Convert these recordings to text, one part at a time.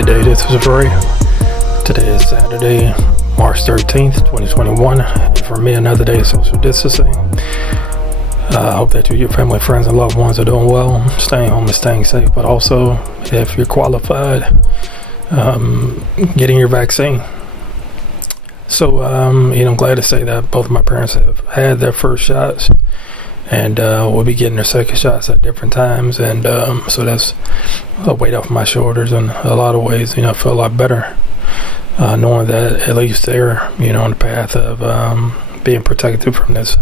Good day, this is Ray. Today is Saturday, March 13th, 2021, and for me, another day of social distancing. I hope that you, your family, friends, and loved ones are doing well, staying home and staying safe, but also, if you're qualified, getting your vaccine. So, I'm glad to say that both of my parents have had their first shots, and we'll be getting their second shots at different times, and so that's a weight off my shoulders in a lot of ways. I feel a lot better knowing that at least they're on the path of being protected from this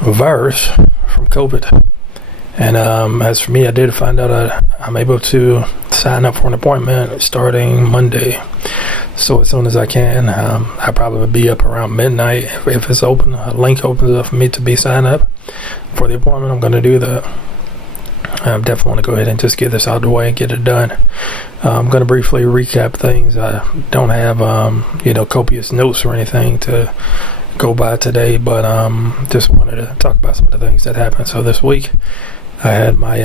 virus, from COVID. And as for me, I did find out I'm able to sign up for an appointment starting Monday. So as soon as I can, I'll probably be up around midnight. If it's open, a link opens up for me to be signed up for the appointment, I'm going to do that. I definitely want to go ahead and just get this out of the way and get it done. I'm going to briefly recap things. I don't have, copious notes or anything to go by today, but just wanted to talk about some of the things that happened. So this week, I had my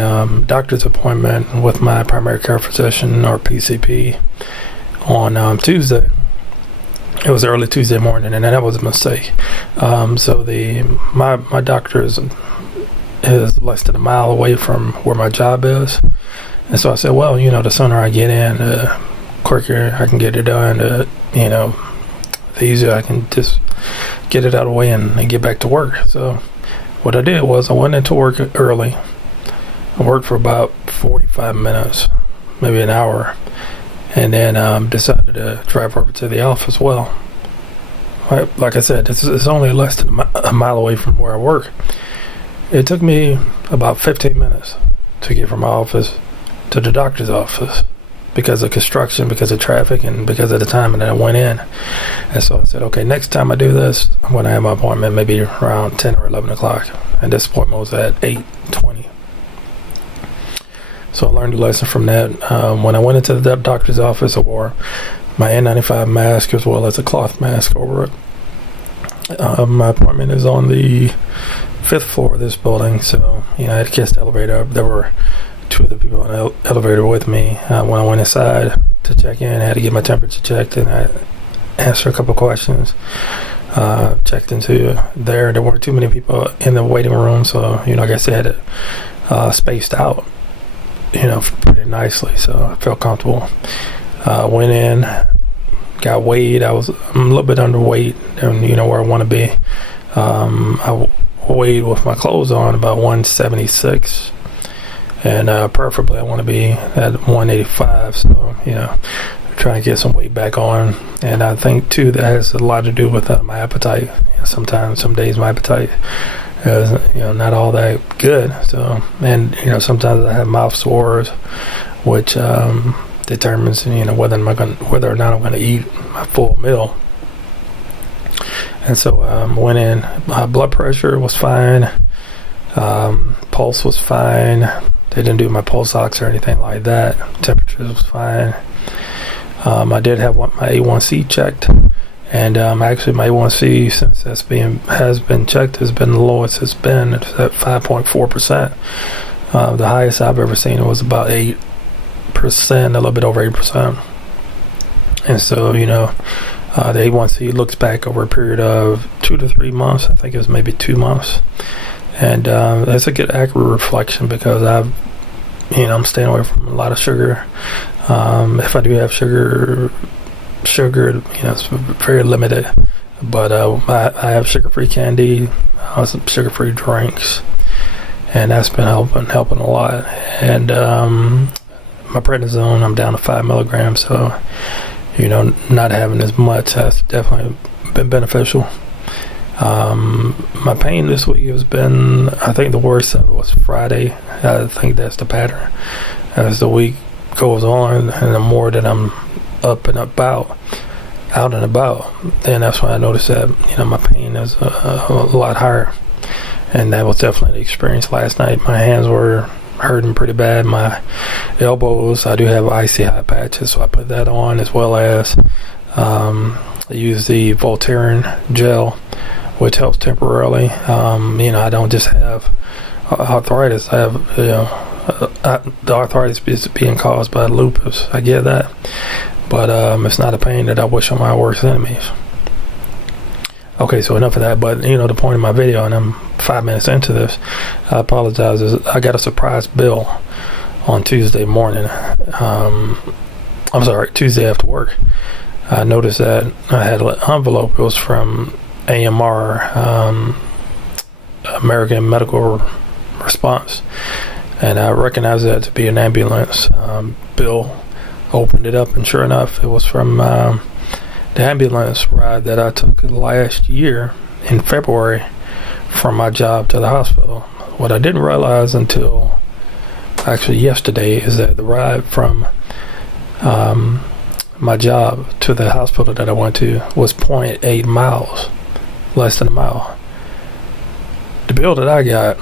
doctor's appointment with my primary care physician, or PCP, on Tuesday. It was early Tuesday morning, and that was a mistake. So my doctor is less than a mile away from where my job is, and so I said, well, the sooner I get in, the quicker I can get it done. The easier I can just get it out of the way and get back to work. So what I did was I went into work early. I worked for about 45 minutes, maybe an hour, and then decided to drive over to the office. Well, like I said, it's only less than a mile away from where I work. It took me about 15 minutes to get from my office to the doctor's office because of construction, because of traffic, and because of the time that I went in. And so I said, okay, next time I do this, I'm going to have my appointment maybe around 10 or 11 o'clock. And this appointment was at 8:20. So I learned a lesson from that. When I went into the doctor's office, I wore my N95 mask as well as a cloth mask over it. My appointment is on the 5th floor of this building, so I had to catch the elevator up. There were two other people in the elevator with me. When I went inside to check in, I had to get my temperature checked, and I answered a couple questions. Checked into there. There weren't too many people in the waiting room, so I guess they had it spaced out, pretty nicely. So I felt comfortable. Went in, got weighed. I'm a little bit underweight, and where I want to be. I weighed with my clothes on about 176, and preferably I want to be at 185. So trying to get some weight back on, and I think too that has a lot to do with my appetite. Some days my appetite is not all that good. So, and sometimes I have mouth sores, which determines whether or not I'm going to eat my full meal. And so went in. My blood pressure was fine. Pulse was fine. They didn't do my pulse ox or anything like that. Temperature was fine. I did have my A1C checked, and actually my A1C, since has been checked, has been the lowest it's been. It's at 5.4%. The highest I've ever seen was about 8%, a little bit over 8%. And so the A1C looks back over a period of 2 to 3 months. I think it was maybe 2 months. And that's a good accurate reflection because I'm staying away from a lot of sugar. If I do have sugar, it's very limited. But I have sugar-free candy, some sugar-free drinks, and that's been helping a lot. And my prednisone, I'm down to 5 milligrams, so not having as much has definitely been beneficial. My pain this week has been, I think the worst of it was Friday. I think that's the pattern. As the week goes on and the more that I'm out and about, then that's when I noticed that, my pain is a lot higher. And that was definitely the experience last night. My hands were hurting pretty bad. My elbows, I do have icy hot patches, so I put that on, as well as I use the Voltaren gel, which helps temporarily. I don't just have arthritis. I have, the arthritis is being caused by lupus. I get that, but it's not a pain that I wish on my worst enemies. Okay, so enough of that. But the point of my video, and I'm 5 minutes into this, I apologize. Is I got a surprise bill on Tuesday morning. I'm sorry, Tuesday after work. I noticed that I had an envelope. It was from AMR, American Medical Response, and I recognized that to be an ambulance bill. Opened it up, and sure enough, it was from the ambulance ride that I took last year in February from my job to the hospital. What I didn't realize until actually yesterday is that the ride from my job to the hospital that I went to was 0.8 miles, less than a mile. The bill that I got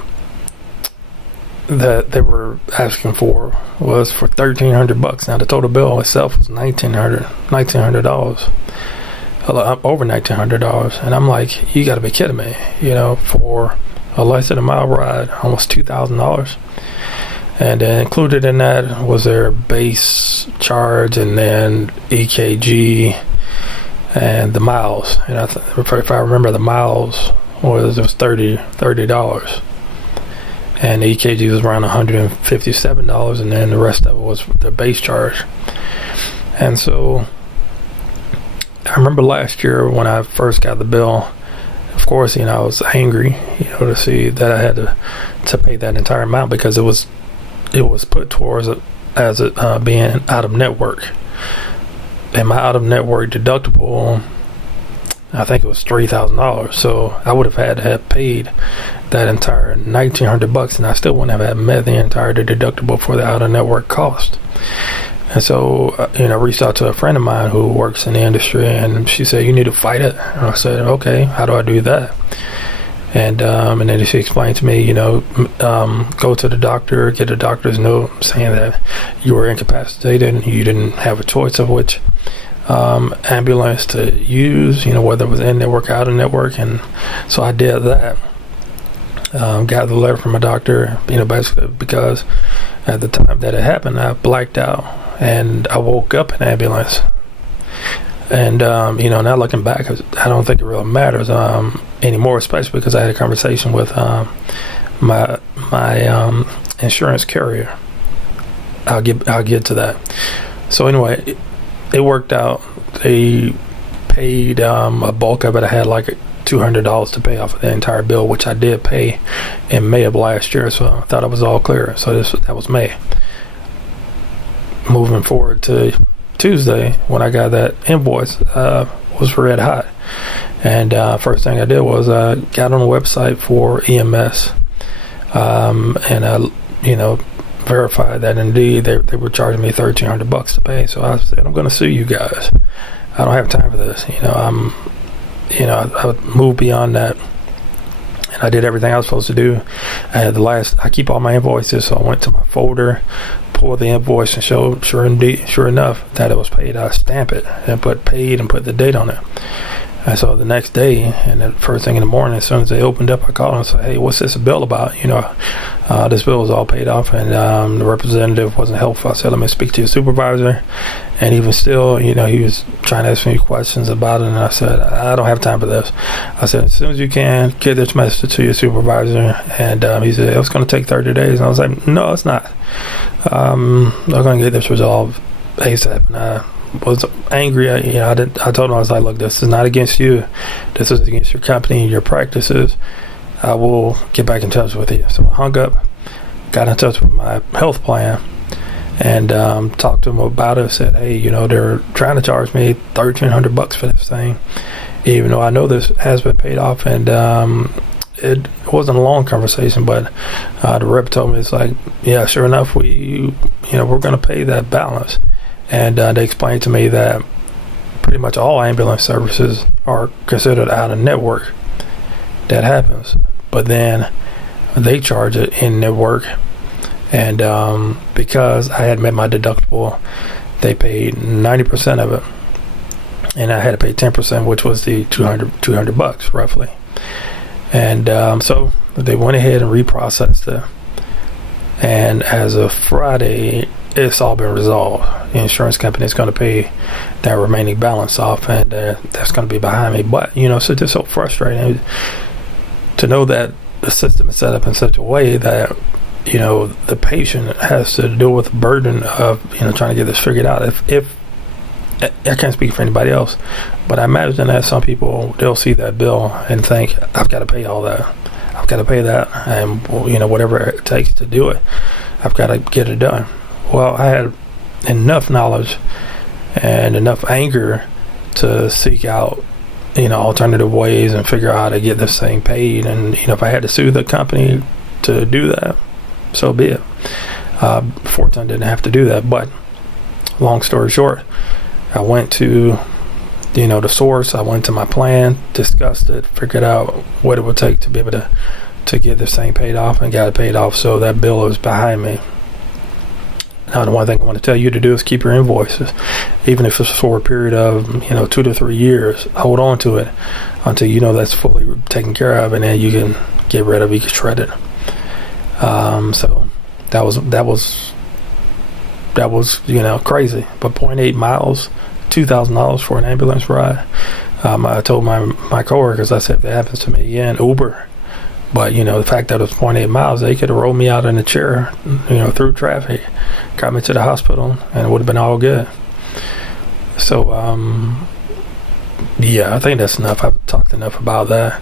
that they were asking for was for $1,300. Now the total bill itself was $1,900, over $1,900, and I'm like, you got to be kidding me! For a less than a mile ride, almost $2,000. And included in that was their base charge, and then EKG, and the miles. And if I remember, the miles was $30, and the EKG was around $157, and then the rest of it was the base charge. And so I remember last year when I first got the bill, of course, I was angry, to see that I had to pay that entire amount, because it was put towards it as it being out of network. And my out of network deductible, I think it was $3,000. So I would have had to have paid that entire $1,900, and I still wouldn't have met the entire deductible for the out of network cost. And so, I reached out to a friend of mine who works in the industry, and she said, you need to fight it. And I said, okay, how do I do that? And then she explained to me, go to the doctor, get a doctor's note saying that you were incapacitated and you didn't have a choice of which ambulance to use, whether it was in network, out of network. And so I did that. Got the letter from my doctor, basically because at the time that it happened, I blacked out and I woke up in an ambulance. And, now looking back, I don't think it really matters anymore, especially because I had a conversation with my insurance carrier. I'll get to that. So anyway, it worked out. They paid a bulk of it. I had like $200 to pay off of the entire bill, which I did pay in May of last year. So I thought it was all clear. So that was May. Moving forward to Tuesday, when I got that invoice, was red hot. And first thing I did was got on the website for EMS, and I, verified that indeed they were charging me $1,300 to pay. So I said, I'm going to sue you guys. I don't have time for this. I would move beyond that. And I did everything I was supposed to do. I keep all my invoices, so I went to my folder, pulled the invoice, and showed sure enough that it was paid. I stamp it and put paid and put the date on it. And so the next day, and the first thing in the morning, as soon as they opened up, I called and said, hey, what's this bill about? This bill was all paid off, and the representative wasn't helpful. I said, let me speak to your supervisor. And even still, he was trying to ask me questions about it, and I said, I don't have time for this. I said, as soon as you can, get this message to your supervisor. And he said, it's going to take 30 days. And I was like, no, it's not. I'm going to get this resolved ASAP. And I was angry. I told him, I was like, look, this is not against you. This is against your company and your practices. I will get back in touch with you. So I hung up, got in touch with my health plan, and talked to them about it. Said, hey, they're trying to charge me $1,300 for this thing, even though I know this has been paid off. And it wasn't a long conversation, but the rep told me, it's like, yeah, sure enough, we're going to pay that balance. And they explained to me that pretty much all ambulance services are considered out of network. That happens, but then they charge it in network. And because I had met my deductible, they paid 90% of it, and I had to pay 10%, which was the $200 roughly. And so they went ahead and reprocessed it. And as of Friday, it's all been resolved. The insurance company is going to pay that remaining balance off, and that's going to be behind me. But, so it's just so frustrating to know that the system is set up in such a way that, the patient has to deal with the burden of, trying to get this figured out. If I can't speak for anybody else, but I imagine that some people, they'll see that bill and think, I've got to pay all that. I've got to pay that, and whatever it takes to do it, I've got to get it done. Well, I had enough knowledge and enough anger to seek out, alternative ways and figure out how to get this thing paid. And if I had to sue the company to do that, so be it. Fortunately, I didn't have to do that. But long story short, I went to the source. I went to my plan, discussed it, figured out what it would take to be able to get this thing paid off, and got it paid off. So that bill was behind me. Now, the one thing I want to tell you to do is keep your invoices, even if it's for a period of 2 to 3 years. Hold on to it until that's fully taken care of, and then you can get rid of it. You can shred it. So that was crazy. But 0.8 miles, $2,000 for an ambulance ride. I told my coworkers, I said, if that happens to me again, Uber. But the fact that it was 0.8 miles, they could have rolled me out in a chair, through traffic, got me to the hospital, and it would have been all good. So I think that's enough. I've talked enough about that.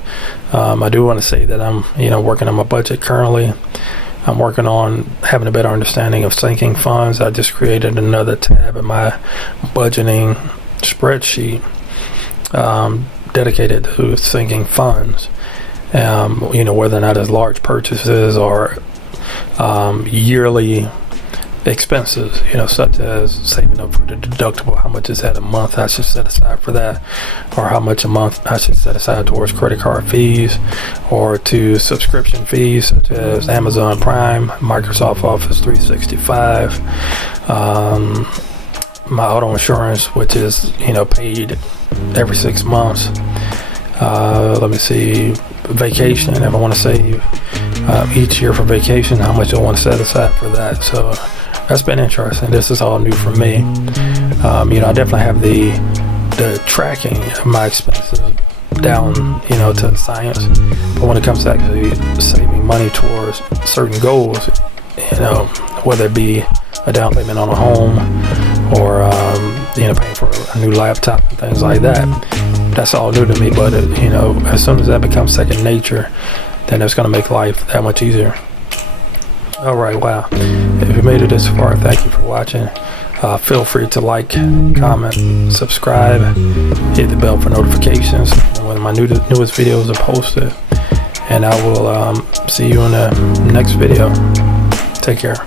I do want to say that I'm working on my budget currently. I'm working on having a better understanding of sinking funds. I just created another tab in my budgeting spreadsheet dedicated to sinking funds. Whether or not it's large purchases or yearly expenses, such as saving up for the deductible, how much is that a month I should set aside for that, or how much a month I should set aside towards credit card fees, or to subscription fees such as Amazon Prime, Microsoft Office 365, my auto insurance, which is paid every 6 months. Let me see, vacation, if I want to save each year for vacation, how much I want to set aside for that. So that's been interesting. This is all new for me. I definitely have the tracking of my expenses down, to science. But when it comes to actually saving money towards certain goals, whether it be a down payment on a home or paying for a new laptop and things like that, that's all new to me. But as soon as that becomes second nature, then it's going to make life that much easier. All right, wow. If you made it this far, thank you for watching. Feel free to like, comment, subscribe, hit the bell for notifications when my newest videos are posted. And I will see you in the next video. Take care.